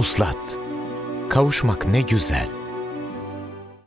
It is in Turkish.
Vuslat. Kavuşmak ne güzel.